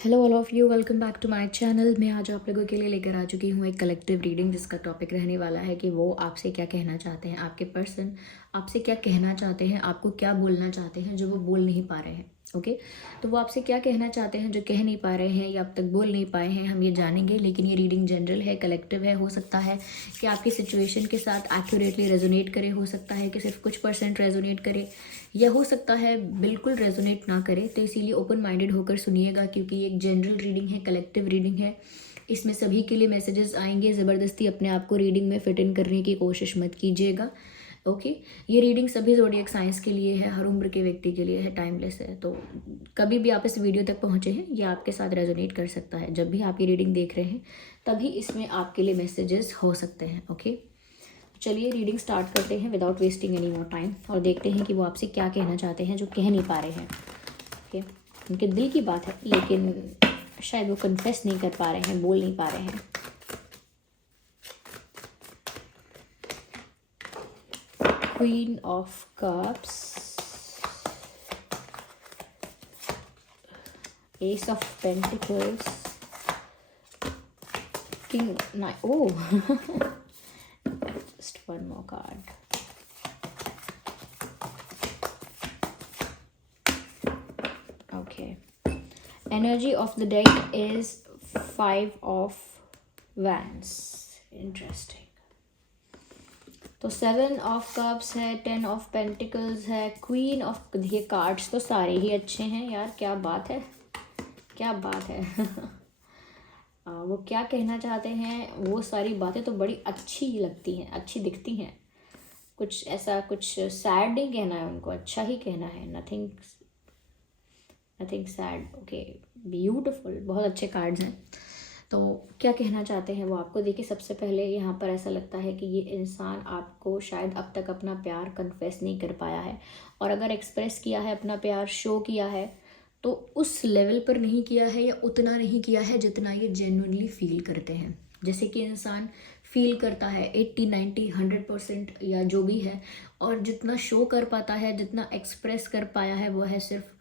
Hello all of you, welcome back to my channel. मैं आज आप लोगों के लिए लेकर आ चुकी हूँ एक कलेक्टिव रीडिंग जिसका टॉपिक रहने वाला है कि वो आपसे क्या कहना चाहते हैं, आपके पर्सन आपसे क्या कहना चाहते हैं, आपको क्या बोलना चाहते हैं जो वो बोल नहीं पा रहे हैं। ओके, तो वो आपसे क्या कहना चाहते हैं जो कह नहीं पा रहे हैं या अब तक बोल नहीं पाए हैं, हम ये जानेंगे। लेकिन ये रीडिंग जनरल है, कलेक्टिव है। हो सकता है कि आपकी सिचुएशन के साथ एक्यूरेटली रेजोनेट करे, हो सकता है कि सिर्फ कुछ परसेंट रेजोनेट करे, या हो सकता है बिल्कुल रेजोनेट ना करे। तो इसीलिए ओपन माइंडेड होकर सुनिएगा, क्योंकि ये एक जनरल रीडिंग है, कलेक्टिव रीडिंग है। इसमें सभी के लिए मैसेजेस आएंगे। ज़बरदस्ती अपने आप को रीडिंग में फिट इन करने की कोशिश मत कीजिएगा। ओके, ये रीडिंग सभी ज़ोडिएक साइंस के लिए है, हर उम्र के व्यक्ति के लिए है, टाइमलेस है। तो कभी भी आप इस वीडियो तक पहुँचे हैं, ये आपके साथ रेजोनेट कर सकता है। जब भी आप ये रीडिंग देख रहे हैं तभी इसमें आपके लिए मैसेजेस हो सकते हैं। ओके, चलिए रीडिंग स्टार्ट करते हैं without wasting any more time और देखते हैं कि वो आपसे क्या कहना चाहते हैं जो कह नहीं पा रहे हैं। ओके, उनके दिल की बात है लेकिन शायद वो कन्फेस नहीं कर पा रहे हैं, बोल नहीं पा रहे हैं। Queen of cups, S of pentacles, king night. Oh just one more card. Okay, energy of the deck is 5 of wands. Interesting. तो 7 ऑफ कप्स है, 10 ऑफ पेंटिकल्स है, क्वीन ऑफ, ये कार्ड्स तो सारे ही अच्छे हैं यार। क्या बात है, क्या बात है। वो क्या कहना चाहते हैं, वो सारी बातें तो बड़ी अच्छी लगती हैं, अच्छी दिखती हैं। कुछ ऐसा कुछ सैड नहीं कहना है उनको, अच्छा ही कहना है। Nothing nothing sad. Okay, beautiful, बहुत अच्छे कार्ड्स हैं। तो क्या कहना चाहते हैं वो आपको, देखिए सबसे पहले यहाँ पर ऐसा लगता है कि ये इंसान आपको शायद अब तक अपना प्यार कन्फेस नहीं कर पाया है, और अगर एक्सप्रेस किया है, अपना प्यार शो किया है, तो उस लेवल पर नहीं किया है या उतना नहीं किया है जितना ये जेन्युइनली फील करते हैं। जैसे कि इंसान फील करता है 80 90 100% या जो भी है, और जितना शो कर पाता है, जितना एक्सप्रेस कर पाया है, वो है सिर्फ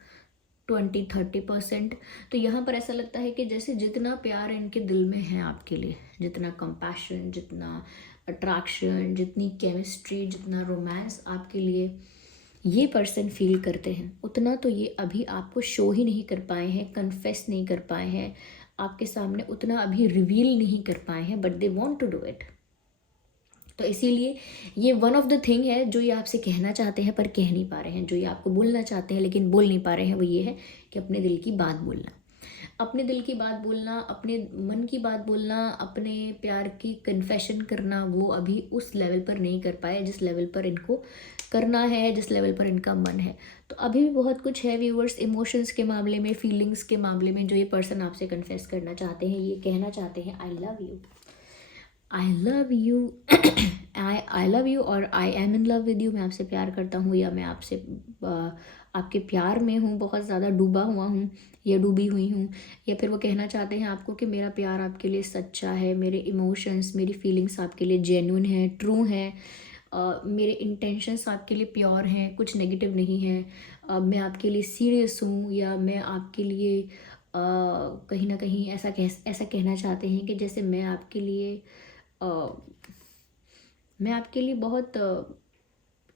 20-30%। तो यहाँ पर ऐसा लगता है कि जैसे जितना प्यार इनके दिल में है आपके लिए, जितना कंपैशन, जितना अट्रैक्शन, जितनी केमिस्ट्री, जितना रोमांस आपके लिए ये पर्सन फील करते हैं, उतना तो ये अभी आपको शो ही नहीं कर पाए हैं, कन्फेस नहीं कर पाए हैं आपके सामने, उतना अभी रिवील नहीं कर पाए हैं, but they want to do it. तो इसीलिए ये वन ऑफ द थिंग है जो ये आपसे कहना चाहते हैं पर कह नहीं पा रहे हैं, जो ये आपको बोलना चाहते हैं लेकिन बोल नहीं पा रहे हैं, वो ये है कि अपने दिल की बात बोलना। अपने दिल की बात बोलना, अपने मन की बात बोलना, अपने प्यार की कन्फेशन करना, वो अभी उस लेवल पर नहीं कर पाए जिस लेवल पर इनको करना है, जिस लेवल पर इनका मन है। तो अभी भी बहुत कुछ है व्यूअर्स, इमोशंस के मामले में, फीलिंग्स के मामले में, जो ये पर्सन आपसे कन्फेस करना चाहते हैं। ये कहना चाहते हैं I love you, I love you, I love you, और I am in love with you. मैं आपसे प्यार करता हूँ, या मैं आपसे आपके प्यार में हूँ, बहुत ज़्यादा डूबा हुआ हूँ या डूबी हुई हूँ। या फिर वो कहना चाहते हैं आपको कि मेरा प्यार आपके लिए सच्चा है, मेरे इमोशंस, मेरी फीलिंग्स आपके लिए जेन्युइन है, ट्रू हैं, मेरे इंटेंशंस आपके लिए प्योर हैं, कुछ नेगेटिव नहीं है। मैं आपके लिए सीरियस हूँ, या मैं आपके लिए कहीं ना कहीं ऐसा कहना चाहते हैं कि जैसे मैं आपके लिए बहुत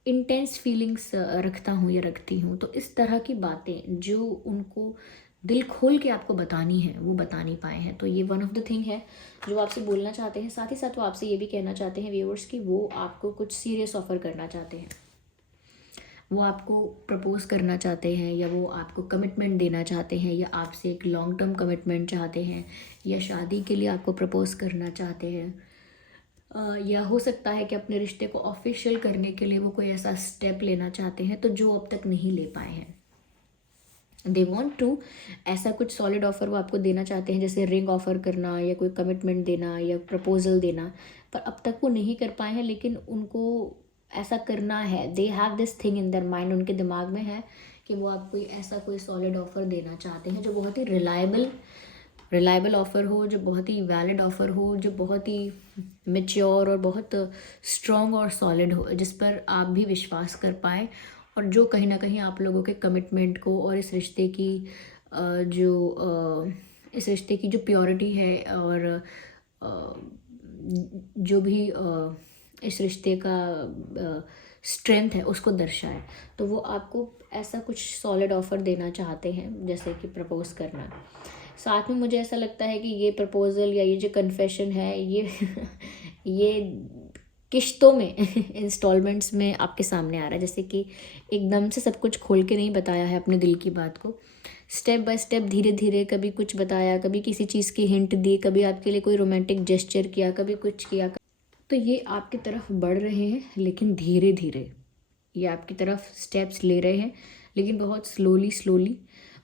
इंटेंस फीलिंग्स रखता हूँ या रखती हूँ। तो इस तरह की बातें जो उनको दिल खोल के आपको बतानी है, वो बता नहीं पाए हैं। तो ये वन ऑफ द थिंग है जो आपसे बोलना चाहते हैं। साथ ही साथ वो आपसे ये भी कहना चाहते हैं व्यूअर्स कि वो आपको कुछ सीरियस ऑफर करना चाहते हैं, वो आपको प्रपोज करना चाहते हैं, या वो आपको कमिटमेंट देना चाहते हैं, या आपसे एक लॉन्ग टर्म कमिटमेंट चाहते हैं, या शादी के लिए आपको प्रपोज करना चाहते हैं। या हो सकता है कि अपने रिश्ते को ऑफिशियल करने के लिए वो कोई ऐसा स्टेप लेना चाहते हैं तो जो अब तक नहीं ले पाए हैं। दे वॉन्ट टू, ऐसा कुछ सॉलिड ऑफर वो आपको देना चाहते हैं, जैसे रिंग ऑफर करना, या कोई कमिटमेंट देना, या प्रपोजल देना, पर अब तक वो नहीं कर पाए हैं। लेकिन उनको ऐसा करना है, they have this thing in their mind, उनके दिमाग में है कि वो आपको ऐसा कोई सॉलिड ऑफर देना चाहते हैं जो बहुत ही रिलायबल ऑफ़र हो, जो बहुत ही वैलिड ऑफ़र हो, जो बहुत ही मैच्योर और बहुत स्ट्रॉन्ग और सॉलिड हो, जिस पर आप भी विश्वास कर पाएँ, और जो कहीं ना कहीं आप लोगों के कमिटमेंट को और इस रिश्ते की जो इस रिश्ते की जो प्योरिटी है और जो भी इस रिश्ते का स्ट्रेंथ है उसको दर्शाए। तो वो आपको ऐसा कुछ सॉलिड ऑफर देना चाहते हैं, जैसे कि प्रपोज करना। साथ में मुझे ऐसा लगता है कि ये प्रपोजल या ये जो कन्फेशन है ये ये किश्तों में इंस्टॉलमेंट्स में आपके सामने आ रहा है। जैसे कि एकदम से सब कुछ खोल के नहीं बताया है अपने दिल की बात को, स्टेप बाय स्टेप धीरे धीरे, कभी कुछ बताया, कभी किसी चीज़ की हिंट दी, कभी आपके लिए कोई रोमांटिक जेस्चर किया, कभी कुछ किया। तो ये आपकी तरफ बढ़ रहे हैं, लेकिन धीरे धीरे ये आपकी तरफ स्टेप्स ले रहे हैं, लेकिन बहुत स्लोली स्लोली।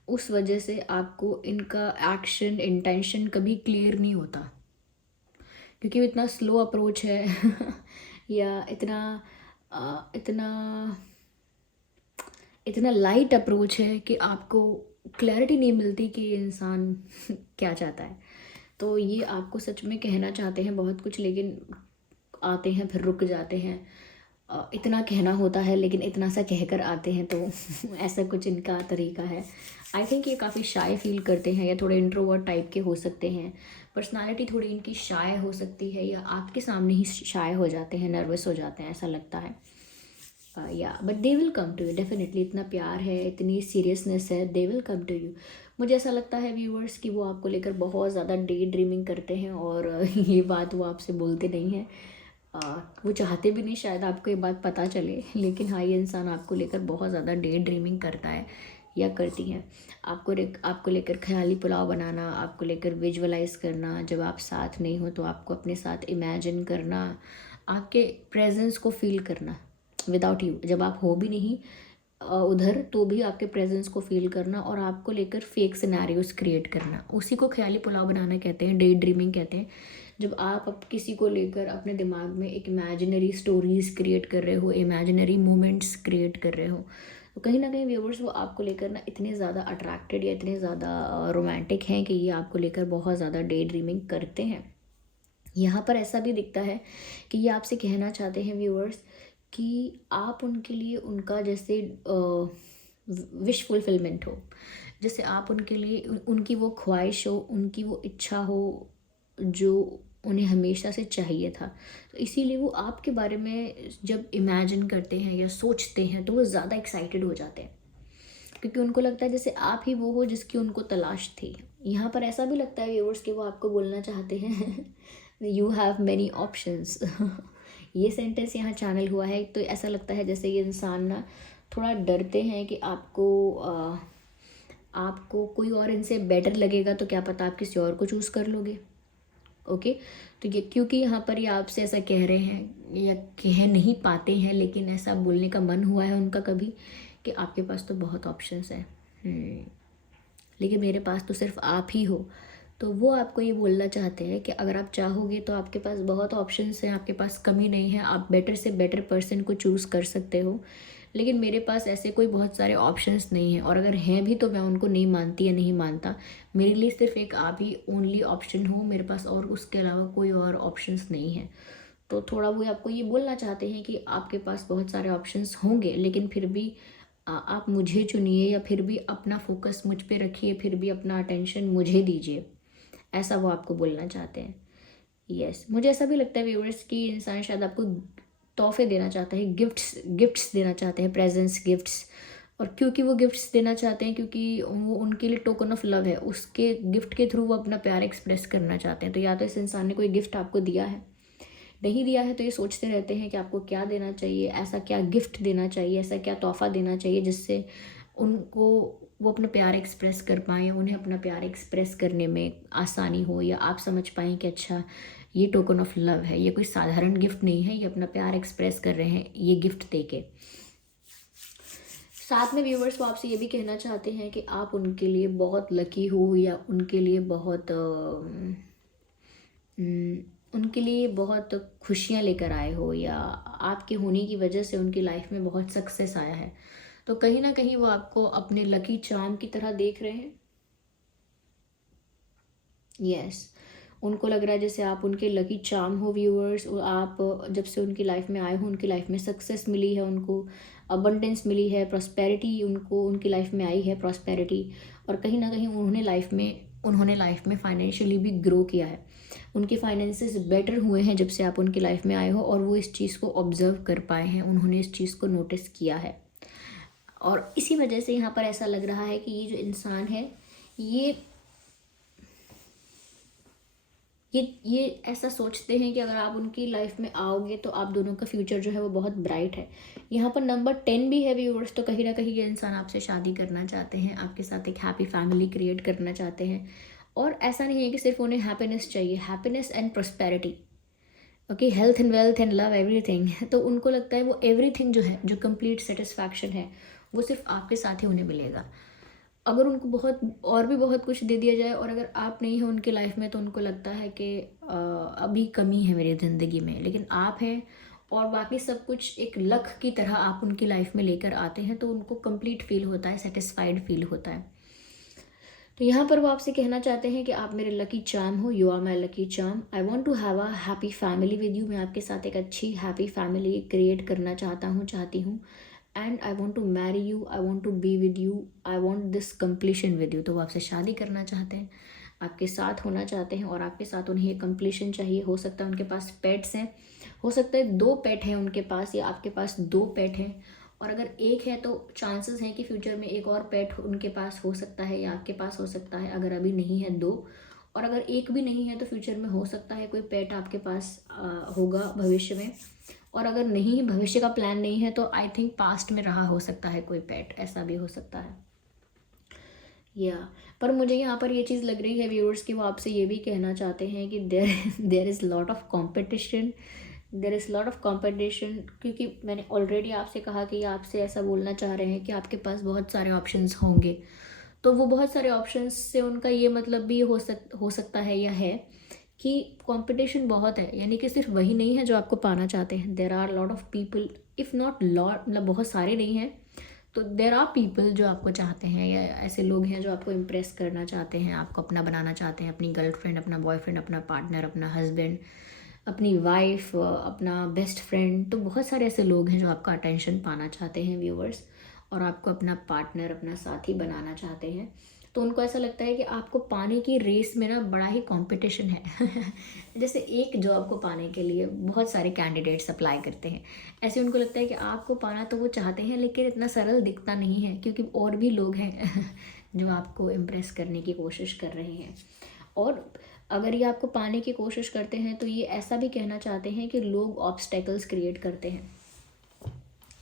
उस वजह से आपको इनका एक्शन इंटेंशन कभी क्लियर नहीं होता, क्योंकि वो इतना स्लो अप्रोच है या इतना इतना लाइट अप्रोच है कि आपको क्लैरिटी नहीं मिलती कि ये इंसान क्या चाहता है। तो ये आपको सच में कहना चाहते हैं बहुत कुछ, लेकिन आते हैं फिर रुक जाते हैं। इतना कहना होता है लेकिन इतना सा कहकर आते हैं, तो ऐसा कुछ इनका तरीका है। आई थिंक ये काफ़ी शाय फील करते हैं, या थोड़े इंट्रोवर्ट टाइप के हो सकते हैं। पर्सनालिटी थोड़ी इनकी शाय हो सकती है, या आपके सामने ही शाय हो जाते हैं, नर्वस हो जाते हैं, ऐसा लगता है। या but they will come to you definitely. इतना प्यार है, इतनी सीरियसनेस है, they will come to you. मुझे ऐसा लगता है व्यूअर्स कि वो आपको लेकर बहुत ज़्यादा डे ड्रीमिंग करते हैं, और ये बात वो आपसे बोलते नहीं हैं। वो चाहते भी नहीं शायद आपको ये बात पता चले, लेकिन हाँ, ये इंसान आपको लेकर बहुत ज़्यादा डे ड्रीमिंग करता है या करती हैं। आपको लेकर ख्याली पुलाव बनाना, आपको लेकर विजुअलाइज करना, जब आप साथ नहीं हो तो आपको अपने साथ इमेजिन करना, आपके प्रेजेंस को फील करना विदाउट यू। जब आप हो भी नहीं उधर, तो भी आपके प्रेजेंस को फील करना, और आपको लेकर फेक सिनेरियोस क्रिएट करना, उसी को ख्याली पुलाव बनाना कहते हैं, डे ड्रीमिंग कहते हैं। जब आप किसी को लेकर अपने दिमाग में एक इमेजिनरी स्टोरीज क्रिएट कर रहे हो, इमेजिनरी मोमेंट्स क्रिएट कर रहे हो, तो कहीं ना कहीं व्यूअर्स वो आपको लेकर ना इतने ज़्यादा अट्रैक्टेड या इतने ज़्यादा रोमांटिक हैं कि ये आपको लेकर बहुत ज़्यादा डे ड्रीमिंग करते हैं। यहाँ पर ऐसा भी दिखता है कि ये आपसे कहना चाहते हैं व्यूअर्स कि आप उनके लिए उनका जैसे विश फुलफिलमेंट हो, जैसे आप उनके लिए उनकी वो ख्वाहिश हो, उनकी वो इच्छा हो जो उन्हें हमेशा से चाहिए था। तो इसीलिए वो आपके बारे में जब इमेजिन करते हैं या सोचते हैं तो वो ज़्यादा एक्साइटेड हो जाते हैं, क्योंकि उनको लगता है जैसे आप ही वो हो जिसकी उनको तलाश थी। यहाँ पर ऐसा भी लगता है व्यूअर्स कि वो आपको बोलना चाहते हैं यू हैव मैनी ऑप्शंस। ये सेंटेंस यहाँ चैनल हुआ है, तो ऐसा लगता है जैसे ये इंसान ना थोड़ा डरते हैं कि आपको कोई और इनसे बेटर लगेगा, तो क्या पता आप किसी और को चूज़ कर लोगे। ओके, तो ये क्योंकि यहाँ पर ये आपसे ऐसा कह रहे हैं या कह नहीं पाते हैं, लेकिन ऐसा बोलने का मन हुआ है उनका कभी कि आपके पास तो बहुत ऑप्शंस हैं, लेकिन मेरे पास तो सिर्फ आप ही हो। तो वो आपको ये बोलना चाहते हैं कि अगर आप चाहोगे तो आपके पास बहुत ऑप्शंस हैं, आपके पास कमी नहीं है, आप बेटर से बेटर पर्सन को चूज़ कर सकते हो। लेकिन मेरे पास ऐसे कोई बहुत सारे ऑप्शंस नहीं हैं, और अगर हैं भी तो मैं उनको नहीं मानती या नहीं मानता। मेरे लिए सिर्फ एक आप ही ओनली ऑप्शन हो मेरे पास, और उसके अलावा कोई और ऑप्शंस नहीं है। तो थोड़ा वो आपको ये बोलना चाहते हैं कि आपके पास बहुत सारे ऑप्शंस होंगे, लेकिन फिर भी आप मुझे चुनिए, या फिर भी अपना फोकस मुझ पे रखिए, फिर भी अपना अटेंशन मुझे दीजिए, ऐसा वो आपको बोलना चाहते हैं। यस, मुझे ऐसा भी लगता है व्यूअर्स कि इंसान शायद आपको तोहफे देना चाहता है, गिफ्ट्स देना चाहते हैं, प्रेजेंट्स, गिफ्ट्स। और क्योंकि वो गिफ्ट्स देना चाहते हैं, क्योंकि वो उनके लिए टोकन ऑफ लव है, उसके गिफ्ट के थ्रू वो अपना प्यार एक्सप्रेस करना चाहते हैं। तो या तो इस इंसान ने कोई गिफ्ट आपको दिया है, नहीं दिया है तो ये सोचते रहते हैं कि आपको क्या देना चाहिए, ऐसा क्या गिफ्ट देना चाहिए, ऐसा क्या तोहफा देना चाहिए जिससे उनको वो अपना प्यार एक्सप्रेस कर पाएँ, उन्हें अपना प्यार एक्सप्रेस करने में आसानी हो, या आप समझ पाएँ कि अच्छा ये टोकन ऑफ लव है, ये कोई साधारण गिफ्ट नहीं है, ये अपना प्यार एक्सप्रेस कर रहे हैं ये गिफ्ट दे के। साथ में व्यूवर्स वो आपसे ये भी कहना चाहते हैं कि आप उनके लिए बहुत लकी हो, या उनके लिए बहुत खुशियाँ लेकर आए हो, या आपके होने की वजह से उनकी लाइफ में बहुत सक्सेस आया है। तो कहीं ना कहीं वो आपको अपने लकी चार्म की तरह देख रहे हैं। यस, उनको लग रहा है जैसे आप उनके लकी चार्म हो व्यूअर्स। आप जब से उनकी लाइफ में आए हो, उनकी लाइफ में सक्सेस मिली है, उनको अबंडेंस मिली है, प्रॉस्पेरिटी उनको उनकी लाइफ में आई है, प्रॉस्पेरिटी। और कहीं ना कहीं उन्होंने लाइफ में उन्होंने लाइफ में फाइनेंशियली भी ग्रो किया है, उनके फाइनेंसेस बेटर हुए हैं जब से आप उनकी लाइफ में आए हो, और वो इस चीज़ को ऑब्जर्व कर पाए हैं, उन्होंने इस चीज़ को नोटिस किया है। और इसी वजह से यहाँ पर ऐसा लग रहा है कि ये जो इंसान है ये ऐसा सोचते हैं कि अगर आप उनकी लाइफ में आओगे तो आप दोनों का फ्यूचर जो है वो बहुत ब्राइट है। यहाँ पर नंबर 10 भी है व्यूअर्स, तो कहीं ना कहीं ये इंसान आपसे शादी करना चाहते हैं, आपके साथ एक हैप्पी फैमिली क्रिएट करना चाहते हैं। और ऐसा नहीं है कि सिर्फ उन्हें हैप्पीनेस चाहिए, happiness and prosperity, okay, health and wealth and love everything. तो उनको लगता है वो एवरीथिंग जो है, जो कंप्लीट सेटिस्फैक्शन है, वो सिर्फ आपके साथ ही उन्हें मिलेगा। अगर उनको बहुत और भी बहुत कुछ दे दिया जाए और अगर आप नहीं हो उनकी लाइफ में, तो उनको लगता है कि अभी कमी है मेरी ज़िंदगी में, लेकिन आप हैं और बाकी सब कुछ एक लक की तरह आप उनकी लाइफ में लेकर आते हैं, तो उनको कंप्लीट फील होता है, सेटिस्फाइड फील होता है। तो यहाँ पर वो आपसे कहना चाहते हैं कि आप मेरे लकी चार्म हो, you are my lucky charm, I want to have a happy family with you, मैं आपके साथ एक अच्छी हैप्पी फैमिली क्रिएट करना चाहती हूँ, and I want to marry you, I want to be with you, I want this completion with you. तो वो आपसे शादी करना चाहते हैं, आपके साथ होना चाहते हैं, और आपके साथ उन्हें कम्प्लीशन चाहिए। हो सकता है उनके पास पेट्स हैं, हो सकता है 2 पेट हैं उनके पास, या आपके पास 2 पेट हैं, और अगर एक है तो चांसेस हैं कि फ्यूचर में एक और पेट उनके पास हो सकता है या आपके पास हो सकता है, अगर अभी नहीं है 2। और अगर एक भी नहीं है तो फ्यूचर में हो सकता है कोई पेट आपके पास होगा भविष्य में, और अगर नहीं, भविष्य का प्लान नहीं है, तो आई थिंक पास्ट में रहा हो सकता है कोई पेट, ऐसा भी हो सकता है या पर मुझे यहाँ पर ये चीज़ लग रही है व्यूअर्स कि वो आपसे ये भी कहना चाहते हैं कि there is lot of competition, there is lot of competition, क्योंकि मैंने ऑलरेडी आपसे कहा कि ये आपसे ऐसा बोलना चाह रहे हैं कि आपके पास बहुत सारे ऑप्शंस होंगे। तो वो बहुत सारे ऑप्शंस से उनका ये मतलब भी हो सकता है या है कि कंपटीशन बहुत है, यानी कि सिर्फ वही नहीं है जो आपको पाना चाहते हैं। There are lot of people, if not lot, मतलब बहुत सारे नहीं हैं, तो देर आर पीपल जो आपको चाहते हैं, या ऐसे लोग हैं जो आपको इम्प्रेस करना चाहते हैं, आपको अपना बनाना चाहते हैं, अपनी गर्लफ्रेंड, अपना बॉयफ्रेंड, अपना पार्टनर, अपना हस्बैंड, अपनी वाइफ, अपना बेस्ट फ्रेंड। तो बहुत सारे ऐसे लोग हैं जो आपका अटेंशन पाना चाहते हैं व्यूअर्स, और आपको अपना पार्टनर, अपना साथी बनाना चाहते हैं। तो उनको ऐसा लगता है कि आपको पाने की रेस में ना बड़ा ही कंपटीशन है जैसे एक जॉब को पाने के लिए बहुत सारे कैंडिडेट्स अप्लाई करते हैं, ऐसे उनको लगता है कि आपको पाना तो वो चाहते हैं, लेकिन इतना सरल दिखता नहीं है, क्योंकि और भी लोग हैं जो आपको इम्प्रेस करने की कोशिश कर रहे हैं। और अगर ये आपको पाने की कोशिश करते हैं तो ये ऐसा भी कहना चाहते हैं कि लोग ऑब्स्टेकल्स क्रिएट करते हैं,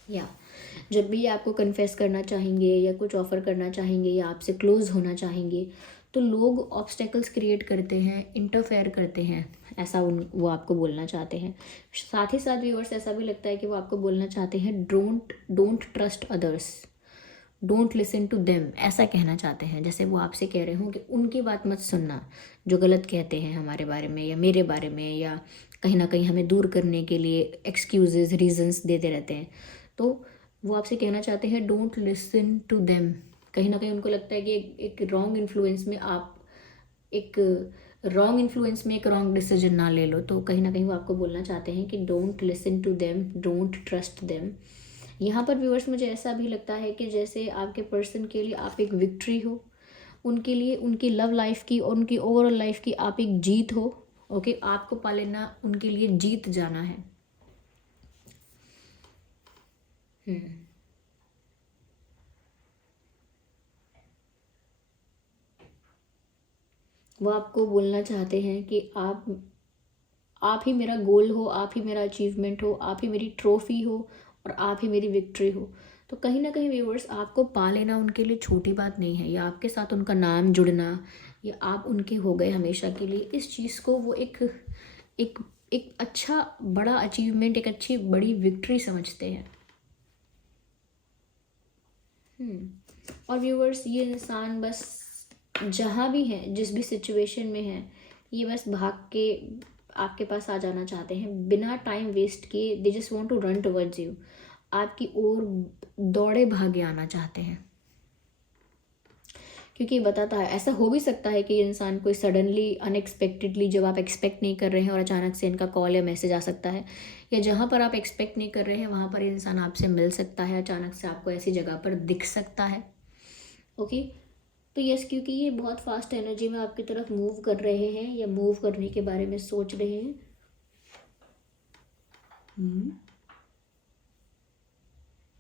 या जब भी आपको कन्फेस करना चाहेंगे या कुछ ऑफ़र करना चाहेंगे या आपसे क्लोज़ होना चाहेंगे, तो लोग ऑब्स्टेकल्स क्रिएट करते हैं, इंटरफेयर करते हैं, ऐसा वो आपको बोलना चाहते हैं। साथ ही साथ व्यूअर्स ऐसा भी लगता है कि वो आपको बोलना चाहते हैं don't trust others, don't listen to them, ऐसा कहना चाहते हैं। जैसे वो आपसे कह रहे हों कि उनकी बात मत सुनना जो गलत कहते हैं हमारे बारे में या मेरे बारे में, या कहीं ना कहीं हमें दूर करने के लिए एक्सक्यूजेज, रीजंस देते रहते हैं। तो वो आपसे कहना चाहते हैं डोंट लिसन टू देम। कहीं ना कहीं उनको लगता है कि एक रॉन्ग इन्फ्लुएंस में आप एक एक रॉन्ग डिसीजन ना ले लो, तो कहीं ना कहीं वो आपको बोलना चाहते हैं कि don't listen to them, don't trust them. यहाँ पर व्यूअर्स मुझे ऐसा भी लगता है कि जैसे आपके पर्सन के लिए आप एक विक्ट्री हो, उनके लिए उनकी लव लाइफ की और उनकी ओवरऑल लाइफ की आप एक जीत हो। ओके, आपको पा लेना उनके लिए जीत जाना है। वो आपको बोलना चाहते हैं कि आप ही मेरा गोल हो, आप ही मेरा अचीवमेंट हो, आप ही मेरी ट्रॉफी हो, और आप ही मेरी विक्ट्री हो। तो कहीं ना कहीं व्यूअर्स आपको पा लेना उनके लिए छोटी बात नहीं है, या आपके साथ उनका नाम जुड़ना, या आप उनके हो गए हमेशा के लिए, इस चीज़ को वो एक एक एक अच्छा बड़ा अचीवमेंट, एक अच्छी बड़ी विक्ट्री समझते हैं। और व्यूअर्स ये इंसान बस जहाँ भी है, जिस भी सिचुएशन में है, ये बस भाग के आपके पास आ जाना चाहते हैं बिना टाइम वेस्ट किए। They just want to run towards you, आपकी ओर दौड़े भागे आना चाहते हैं। क्योंकि बताता है, ऐसा हो भी सकता है कि ये इंसान कोई सडनली अनएक्सपेक्टेडली, जब आप एक्सपेक्ट नहीं कर रहे हैं और अचानक से इनका कॉल या मैसेज आ सकता है, या जहाँ पर आप एक्सपेक्ट नहीं कर रहे हैं वहाँ पर इंसान आपसे मिल सकता है, अचानक से आपको ऐसी जगह पर दिख सकता है। ओके, तो यस, क्योंकि ये बहुत फास्ट एनर्जी में आपकी तरफ मूव कर रहे हैं या मूव करने के बारे में सोच रहे हैं।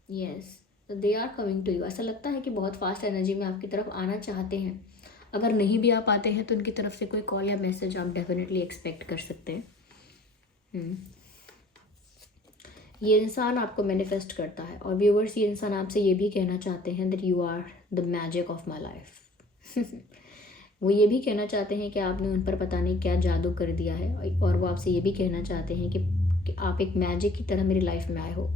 Yes, they are coming to you. ऐसा लगता है कि बहुत फास्ट एनर्जी में आपकी तरफ आना चाहते हैं। अगर नहीं भी आ पाते हैं तो उनकी तरफ से कोई कॉल या मैसेज आप डेफिनेटली एक्सपेक्ट कर सकते हैं। ये इंसान आपको मैनिफेस्ट करता है। और व्यूवर्स, ये इंसान आपसे ये भी कहना चाहते हैं that you are the magic of my life. वो ये भी कहना चाहते हैं कि आपने उन पर पता नहीं क्या जादू कर दिया है, और वो आपसे ये भी कहना चाहते हैं कि आप एक मैजिक की तरह मेरी लाइफ में आए हो।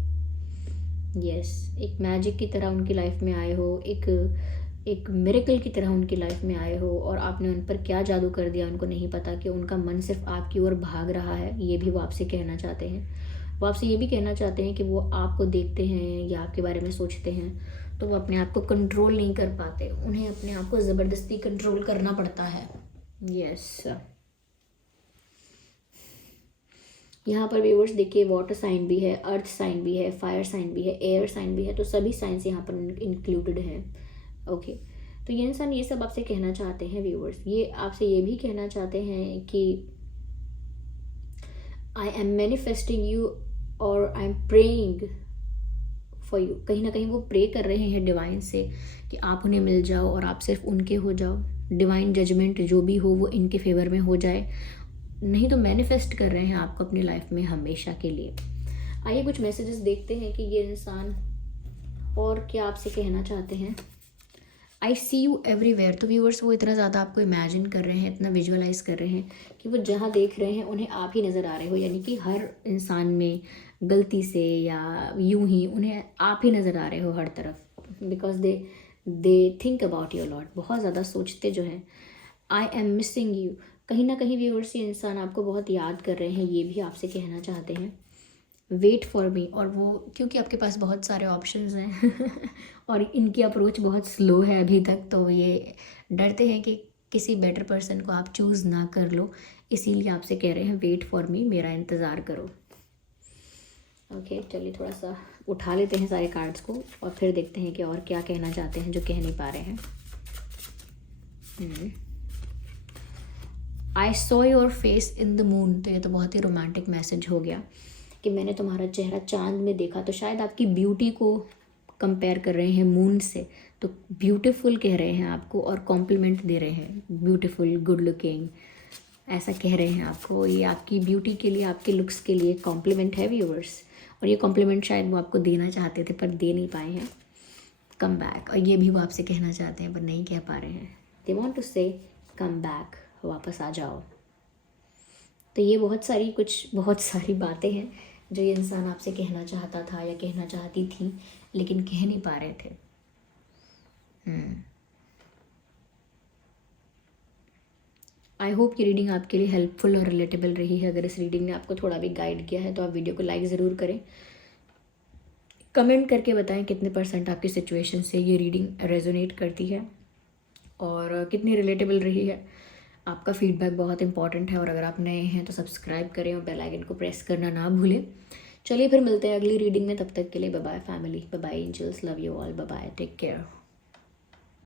यस, एक मैजिक की तरह उनकी लाइफ में आए हो, एक मिरेकल की तरह उनकी लाइफ में आए हो, और आपने उन पर क्या जादू कर दिया उनको नहीं पता, कि उनका मन सिर्फ आपकी ओर भाग रहा है। ये भी वो आपसे कहना चाहते हैं। वो आपसे ये भी कहना चाहते हैं कि वो आपको देखते हैं या आपके बारे में सोचते हैं तो वो अपने आप को कंट्रोल नहीं कर पाते, उन्हें अपने आप को ज़बरदस्ती कंट्रोल करना पड़ता है। यस, यहाँ पर व्यूअर्स देखिए, वाटर साइन भी है, अर्थ साइन भी है, फायर साइन भी है, एयर साइन भी है, तो सभी साइंस यहाँ पर इंक्लूडेड हैं। ओके, तो ये इंसान ये सब आपसे कहना चाहते हैं व्यूअर्स। ये आपसे ये भी कहना चाहते हैं कि आई एम मैनिफेस्टिंग यू और I am praying for you. कहीं ना कहीं वो प्रे कर रहे हैं डिवाइन से कि आप उन्हें मिल जाओ और आप सिर्फ उनके हो जाओ। डिवाइन जजमेंट जो भी हो वो इनके फेवर में हो जाए, नहीं तो मैनिफेस्ट कर रहे हैं आपको अपनी लाइफ में हमेशा के लिए। आइए कुछ मैसेजेस देखते हैं कि ये इंसान और क्या आपसे कहना चाहते हैं। आई सी यू एवरीवेयर। तो व्यूअर्स, वो इतना ज़्यादा आपको इमेजिन कर रहे हैं, इतना विजुअलाइज कर रहे हैं कि वो जहाँ देख रहे हैं उन्हें आप ही नज़र आ रहे हो। यानी कि हर इंसान में गलती से या यूं ही उन्हें आप ही नज़र आ रहे हो हर तरफ, because they think about your lot. बहुत ज़्यादा सोचते जो हैं। I am missing you. कहीं ना कहीं व्यूअर्स, ये इंसान आपको बहुत याद कर रहे हैं, ये भी आपसे कहना चाहते हैं। Wait for me. और वो क्योंकि आपके पास बहुत सारे ऑप्शंस हैं और इनकी अप्रोच बहुत स्लो है अभी तक, तो ये डरते हैं कि किसी बेटर पर्सन को आप चूज़ ना कर लो, इसीलिए आपसे कह रहे हैं वेट फॉर मी, मेरा इंतज़ार करो। ओके, चलिए थोड़ा सा उठा लेते हैं सारे कार्ड्स को और फिर देखते हैं कि और क्या कहना चाहते हैं जो कह नहीं पा रहे हैं। I saw your face in the moon. तो ये तो बहुत ही रोमांटिक मैसेज हो गया कि मैंने तुम्हारा चेहरा चांद में देखा। तो शायद आपकी ब्यूटी को कंपेयर कर रहे हैं मून से, तो ब्यूटीफुल कह रहे हैं आपको और कॉम्प्लीमेंट दे रहे हैं। ब्यूटीफुल, गुड लुकिंग, ऐसा कह रहे हैं आपको। ये आपकी ब्यूटी के लिए, आपके लुक्स के लिए कॉम्प्लीमेंट है व्यूअर्स। और ये कॉम्प्लीमेंट शायद वो आपको देना चाहते थे पर दे नहीं पाए हैं। Come back. और ये भी वो आपसे कहना चाहते हैं पर नहीं कह पा रहे हैं। दे वॉन्ट टू से कम बैक, वापस आ जाओ। तो ये बहुत सारी बातें हैं जो ये इंसान आपसे कहना चाहता था या कहना चाहती थी, लेकिन कह नहीं पा रहे थे। आई होप कि रीडिंग आपके लिए हेल्पफुल और रिलेटेबल रही है। अगर इस रीडिंग ने आपको थोड़ा भी गाइड किया है तो आप वीडियो को लाइक ज़रूर करें। कमेंट करके बताएं कितने % आपकी सिचुएशन से ये रीडिंग रेजोनेट करती है और कितनी रिलेटेबल रही है। आपका फीडबैक बहुत इंपॉर्टेंट है। और अगर आप नए हैं तो सब्सक्राइब करें और बेल आइकन को प्रेस करना ना भूलें। चलिए फिर मिलते हैं अगली रीडिंग में। तब तक के लिए bye bye family, bye bye angels, love you all, bye bye, take care.